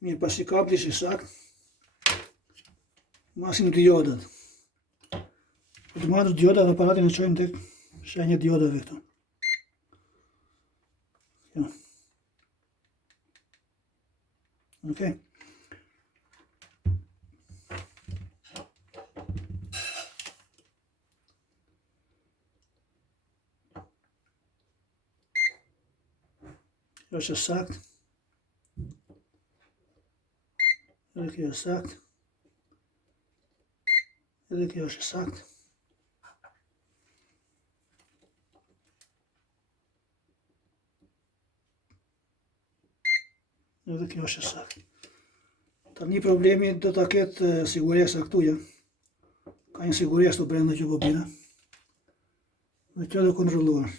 Mirë, pasi kabli ishte sakt, masim diodat. Për të marrë diodat dhe aparatin e çojmë tek shenja e diodave këtu. Ja. Okej. Kjo është sakt. Edhe kjo është sakt. Edhe kjo është sakt. Edhe kjo është sakt. Tani problemi do ta ketë siguria saktuja. Ka një siguria sto brenda që bobina. Dhe kjo do kontrolluar.